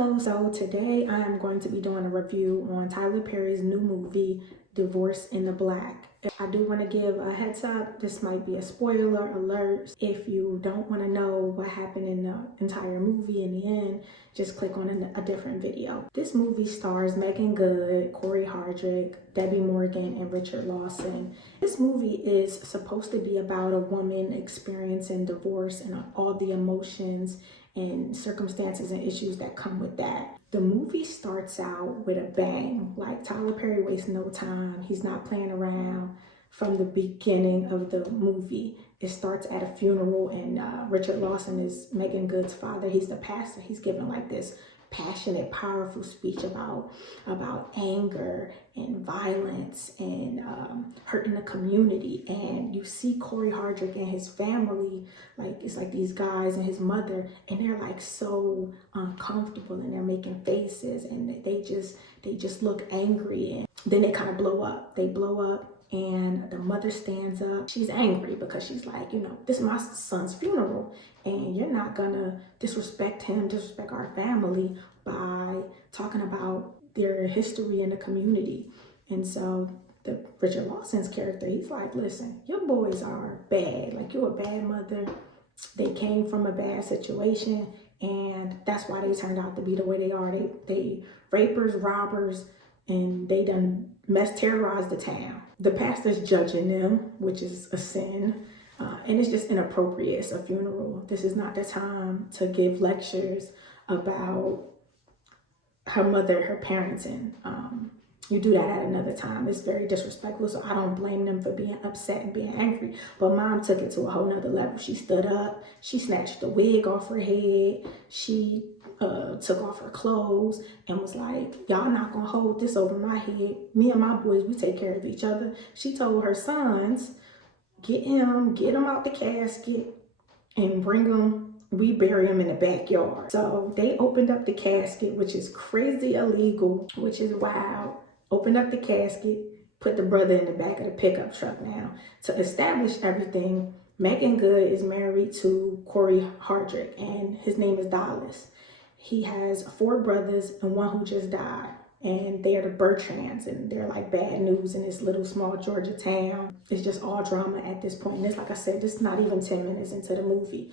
Hello, so today I am going to be doing a review on Tyler Perry's new movie, Divorce in the Black. I do want to give a heads up, this might be a spoiler alert. If you don't want to know what happened in the entire movie in the end, just click on a different video. This movie stars Megan Good, Corey Hardrick, Debbie Morgan, and Richard Lawson. This movie is supposed to be about a woman experiencing divorce and all the emotions and circumstances and issues that come with that. The movie starts out with a bang. Like, Tyler Perry wastes no time. He's not playing around from the beginning of the movie. It starts at a funeral, and Richard Lawson is Megan Good's father. He's the pastor. He's giving like this passionate, powerful speech about anger and violence and hurting the community. And you see Corey Hardrick and his family, like it's like these guys and his mother, and they're like so uncomfortable, and they're making faces, and they just look angry, and then they kind of blow up. They blow up. And the mother stands up. She's angry because she's like, you know, this is my son's funeral, and you're not gonna disrespect him, disrespect our family by talking about their history in the community. And so the Richard Lawson's character, he's like, listen, your boys are bad. Like, you're a bad mother. They came from a bad situation, and that's why they turned out to be the way they are. They rapers, robbers, and they done terrorized the town. The pastor's judging them, which is a sin, and it's just inappropriate. It's a funeral. This is not the time to give lectures about her mother, her parenting. You do that at another time. It's very disrespectful, so I don't blame them for being upset and being angry. But mom took it to a whole nother level. She stood up, she snatched the wig off her head, she took off her clothes and was like, y'all not gonna hold this over my head. Me and my boys, we take care of each other. She told her sons, get him out the casket and bring him, we bury him in the backyard. So they opened up the casket, which is crazy illegal, which is wild. Opened up the casket, put the brother in the back of the pickup truck. Now, to establish everything, Megan Good is married to Corey Hardrick, and his name is Dallas. He has 4 brothers and 1 who just died, and they are the Bertrands, and they're like bad news in this little small Georgia town. It's just all drama at this point. And it's like I said, this is not even 10 minutes into the movie.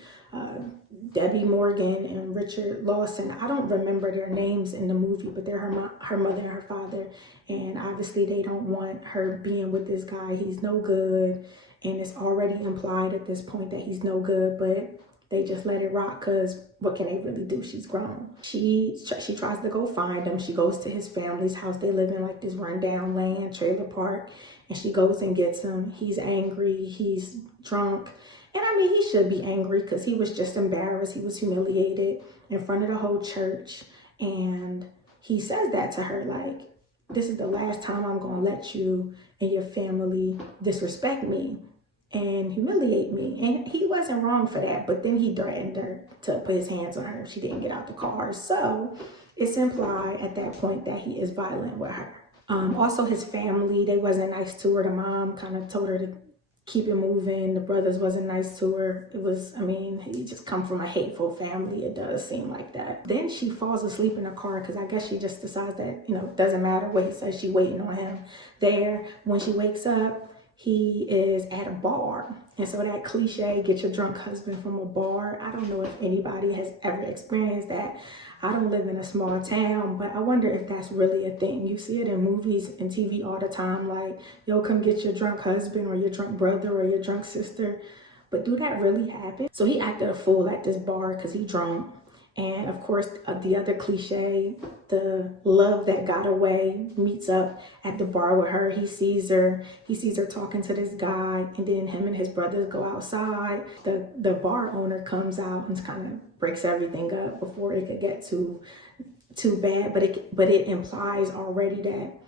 Debbie Morgan and Richard Lawson, I don't remember their names in the movie, but they're her mother and her father. And obviously they don't want her being with this guy. He's no good. And it's already implied at this point that he's no good, but they just let it rock, because what can they really do? She's grown. She tries to go find him. She goes to his family's house. They live in like this rundown land, trailer park, and she goes and gets him. He's angry. He's drunk. And I mean, he should be angry because he was just embarrassed. He was humiliated in front of the whole church. And he says that to her, like, this is the last time I'm going to let you and your family disrespect me and humiliate me. And he wasn't wrong for that, but then he threatened her to put his hands on her if she didn't get out the car. So it's implied at that point that he is violent with her. Also, his family, they wasn't nice to her. The mom kind of told her to keep it moving. The brothers wasn't nice to her. It was, I mean, he just come from a hateful family. It does seem like that. Then she falls asleep in the car because I guess she just decides that, you know, it doesn't matter what he says. She waiting on him there. When she wakes up, he is at a bar. And so that cliche, get your drunk husband from a bar, I don't know if anybody has ever experienced that. I don't live in a small town, but I wonder if that's really a thing. You see it in movies and TV all the time, like, yo, come get your drunk husband or your drunk brother or your drunk sister. But do that really happen? So he acted a fool at this bar because he drunk. And of course, the other cliche, the love that got away meets up at the bar with her. He sees her talking to this guy, and then him and his brothers go outside. The bar owner comes out and kind of breaks everything up before it could get too bad. But it implies already that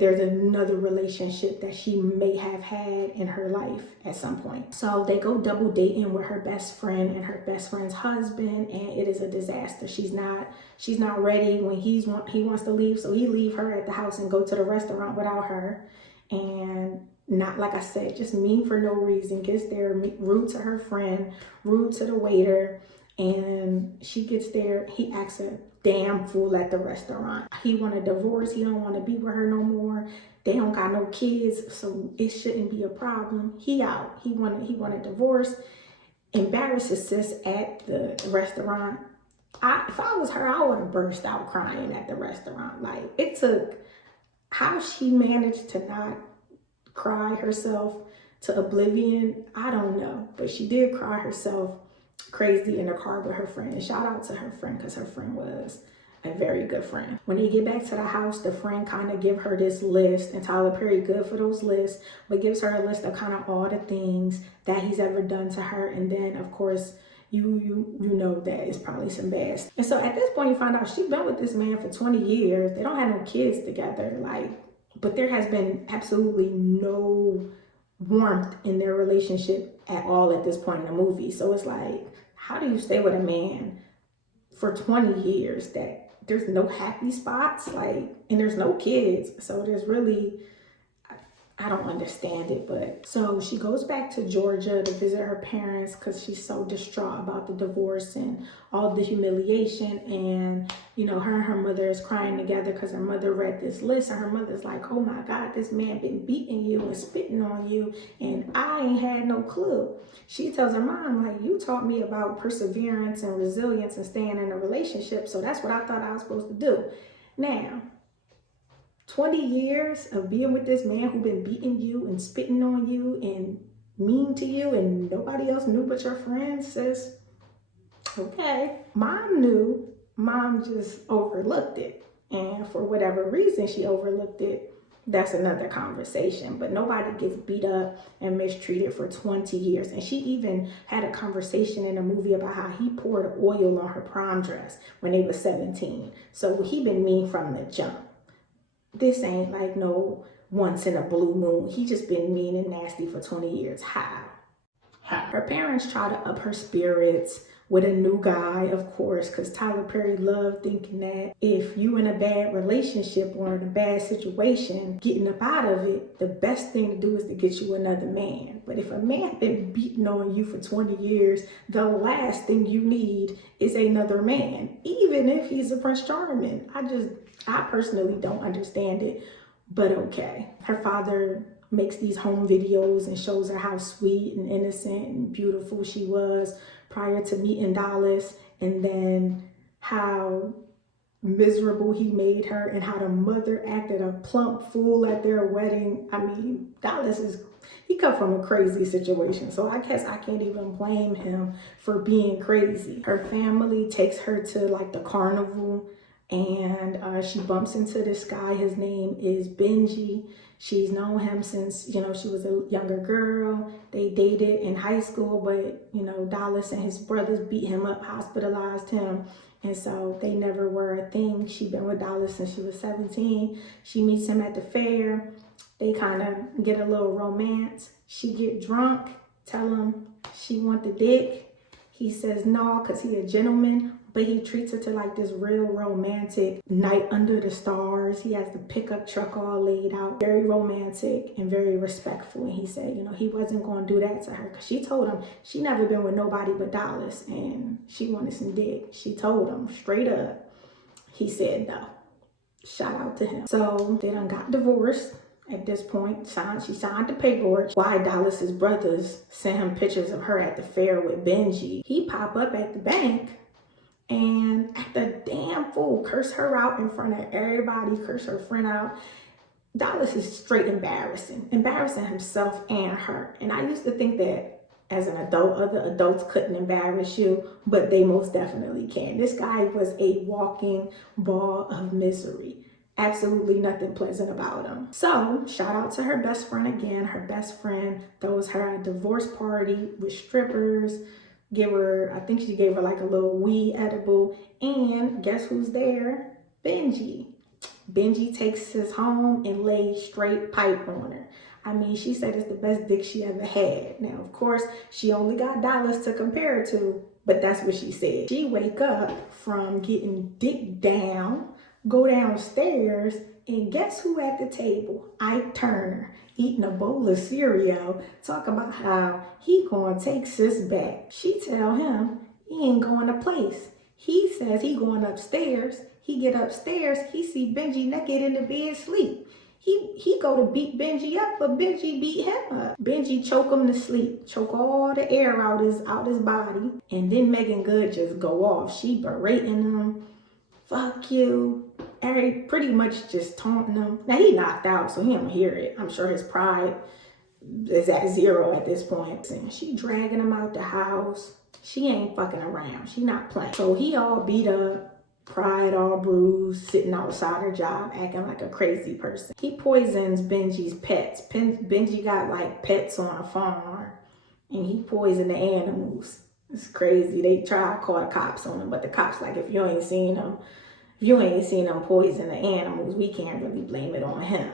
there's another relationship that she may have had in her life at some point. So they go double dating with her best friend and her best friend's husband, and it is a disaster. She's not ready when he wants to leave, so he leave her at the house and go to the restaurant without her. And not, like I said, just mean for no reason, gets there, rude to her friend, rude to the waiter. And she gets there, he acts a damn fool at the restaurant. He want a divorce, he don't want to be with her no more. They don't got no kids, so it shouldn't be a problem. He out. He want a divorce. Embarrasses sis at the restaurant. If I was her, I would have burst out crying at the restaurant. Like, it took, how she managed to not cry herself to oblivion, I don't know. But she did cry herself crazy in the car with her friend. And shout out to her friend, because her friend was a very good friend. When they get back to the house, the friend kind of give her this list, and Tyler Perry good for those lists, but gives her a list of kind of all the things that he's ever done to her. And then of course, you know that it's probably some bad stuff. And so at this point, you find out she's been with this man for 20 years. They don't have no kids together, like, but there has been absolutely no warmth in their relationship at all at this point in the movie. So it's like, how do you stay with a man for 20 years that there's no happy spots, like, and there's no kids? So there's really, I don't understand it. But so she goes back to Georgia to visit her parents because she's so distraught about the divorce and all the humiliation. And, you know, her and her mother is crying together because her mother read this list, and her mother's like, oh my God, this man been beating you and spitting on you, and I ain't had no clue. She tells her mom, like, you taught me about perseverance and resilience and staying in a relationship, so that's what I thought I was supposed to do. Now, 20 years of being with this man who been beating you and spitting on you and mean to you, and nobody else knew but your friends, sis. Okay. Mom knew. Mom just overlooked it. And for whatever reason she overlooked it, that's another conversation. But nobody gets beat up and mistreated for 20 years. And she even had a conversation in a movie about how he poured oil on her prom dress when they was 17. So he been mean from the jump. This ain't like no once in a blue moon. He just been mean and nasty for 20 years. How? Her parents try to up her spirits with a new guy, of course, because Tyler Perry loved thinking that if you in a bad relationship or in a bad situation, getting up out of it, the best thing to do is to get you another man. But if a man been beating on you for 20 years, the last thing you need is another man, even if he's a Prince Charming. I personally don't understand it, but okay. Her father makes these home videos and shows her how sweet and innocent and beautiful she was prior to meeting Dallas, and then how miserable he made her and how the mother acted a plump fool at their wedding. I mean, Dallas he come from a crazy situation, so I guess I can't even blame him for being crazy. Her family takes her to like the carnival, and she bumps into this guy. His name is Benji. She's known him since, you know, she was a younger girl. They dated in high school, but, you know, Dallas and his brothers beat him up, hospitalized him. And so they never were a thing. She'd been with Dallas since she was 17. She meets him at the fair. They kind of get a little romance. She get drunk, tell him she want the dick. He says no, because he a gentleman. But he treats her to like this real romantic night under the stars. He has the pickup truck all laid out, very romantic and very respectful. And he said, you know, he wasn't going to do that to her, because she told him she never been with nobody but Dallas and she wanted some dick. She told him straight up. He said no. Shout out to him. So they done got divorced. At this point, she signed the paperwork. Why Dallas's brothers sent him pictures of her at the fair with Benji. He pop up at the bank and act a damn fool, curse her out in front of everybody, curse her friend out. Dallas is straight embarrassing himself and her. And I used to think that as an adult, other adults couldn't embarrass you, but they most definitely can. This guy was a walking ball of misery. Absolutely nothing pleasant about him. So shout out to her best friend again. Her best friend throws her a divorce party with strippers. I think she gave her like a little weed edible. And guess who's there? Benji. Benji takes his home and lays straight pipe on her. I mean, she said it's the best dick she ever had. Now, of course, she only got Dallas to compare it to, but that's what she said. She wake up from getting dick down, go downstairs, and guess who at the table? Ike Turner, eating a bowl of cereal, talk about how he gonna take sis back. She tell him, He ain't going to place. He says he going upstairs. He get upstairs, he see Benji naked in the bed sleep. He go to beat Benji up, but Benji beat him up. Benji choke him to sleep, choke all the air out his body. And then Megan Good just go off. She berating him. Fuck you. Pretty much just taunting him. Now he knocked out, so he don't hear it. I'm sure his pride is at zero at this point. And she dragging him out the house. She ain't fucking around. She not playing. So he all beat up, pride all bruised, sitting outside her job, acting like a crazy person. He poisons Benji's pets. Benji got like pets on a farm, and he poisoned the animals. It's crazy. They try to call the cops on him, but the cops like, if you ain't seen him poison the animals, we can't really blame it on him.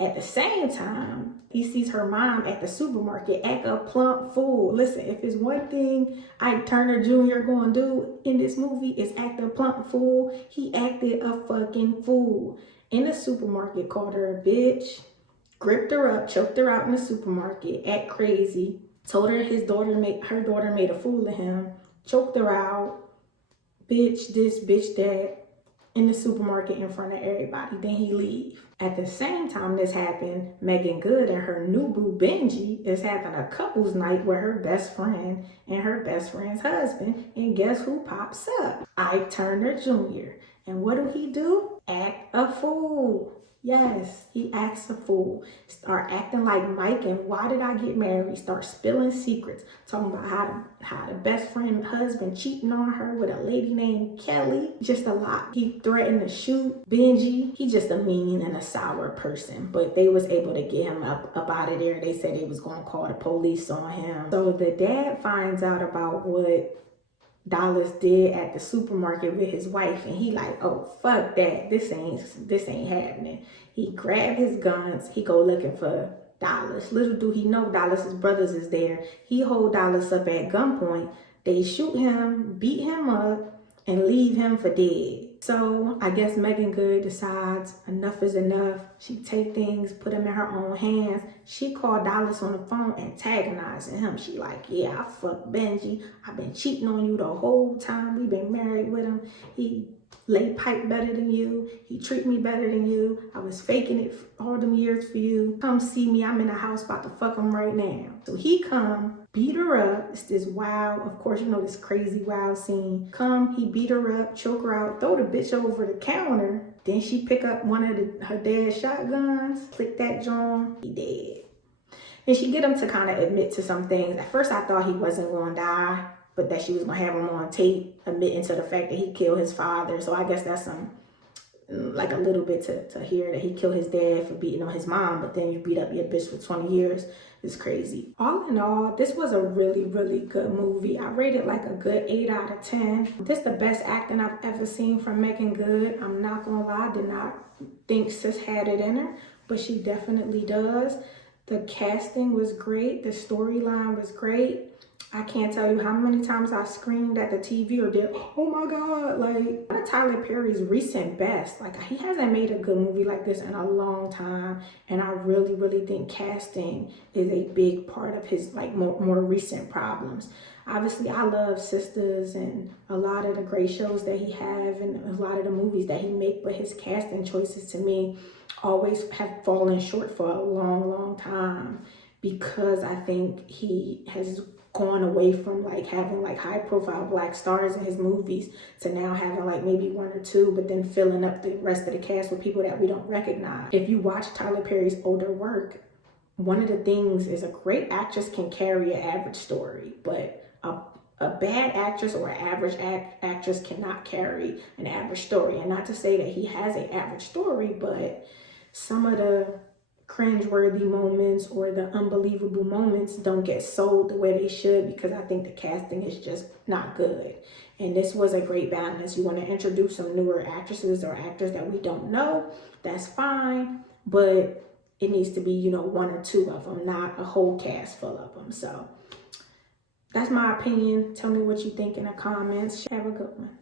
At the same time, he sees her mom at the supermarket act a plump fool. Listen, if it's one thing Ike Turner Jr. gonna do in this movie is act a plump fool, he acted a fucking fool. In the supermarket, called her a bitch, gripped her up, choked her out in the supermarket, act crazy, told her her daughter made a fool of him, choked her out, bitch this, bitch that, in the supermarket in front of everybody. Then he leave. At the same time this happened, Megan Good and her new boo Benji is having a couples night with her best friend and her best friend's husband. And guess who pops up? Ike Turner Jr. And what do? Act a fool. Yes, he acts a fool. Start acting like Mike and why did I get married? Start spilling secrets. Talking about how the best friend husband cheating on her with a lady named Kelly. Just a lot. He threatened to shoot Benji. He just a mean and a sour person. But they was able to get him up out of there. They said they was going to call the police on him. So the dad finds out about what Dallas did at the supermarket with his wife, and he like, oh fuck that, this ain't happening. He grabbed his guns, he go looking for Dallas. Little do he know Dallas's brothers is there. He hold Dallas up at gunpoint. They shoot him, beat him up, and leave him for dead. So I guess Megan Good decides enough is enough. She take things, put them in her own hands. She called Dallas on the phone antagonizing him. She like, yeah, I fucked Benji. I've been cheating on you the whole time. We've been married with him. He lay pipe better than you. He treat me better than you. I was faking it all them years for you. Come see me. I'm in the house about to fuck him right now. So he come, beat her up. It's this wild, of course, you know, this crazy wild scene. Come, he beat her up, choke her out, throw the bitch over the counter. Then she pick up one of her dad's shotguns, click that joint, he dead. And she get him to kind of admit to some things. At first I thought he wasn't going to die, but that she was going to have him on tape admitting to the fact that he killed his father. So I guess that's some, like a little bit to hear that he killed his dad for beating on his mom, but then you beat up your bitch for 20 years. It's crazy. All in all, this was a really, really good movie. I rated like a good 8 out of 10. This is the best acting I've ever seen from Megan Good. I'm not gonna lie, I did not think sis had it in her, but she definitely does. The casting was great. The storyline was great. I can't tell you how many times I screamed at the TV or did, oh my God, like one of Tyler Perry's recent best. Like he hasn't made a good movie like this in a long time. And I really, really think casting is a big part of his like more recent problems. Obviously, I love Sisters and a lot of the great shows that he have and a lot of the movies that he make, but his casting choices to me always have fallen short for a long, long time because I think he has gone away from like having like high profile black stars in his movies to now having like maybe 1 or 2, but then filling up the rest of the cast with people that we don't recognize. If you watch Tyler Perry's older work, one of the things is a great actress can carry an average story, but a bad actress or an average actress cannot carry an average story. And not to say that he has an average story, but some of the cringeworthy moments or the unbelievable moments don't get sold the way they should because I think the casting is just not good. And this was a great balance. You want to introduce some newer actresses or actors that we don't know, that's fine, but it needs to be, you know, 1 or 2 of them, not a whole cast full of them. So that's my opinion. Tell me what you think in the comments. Have a good one.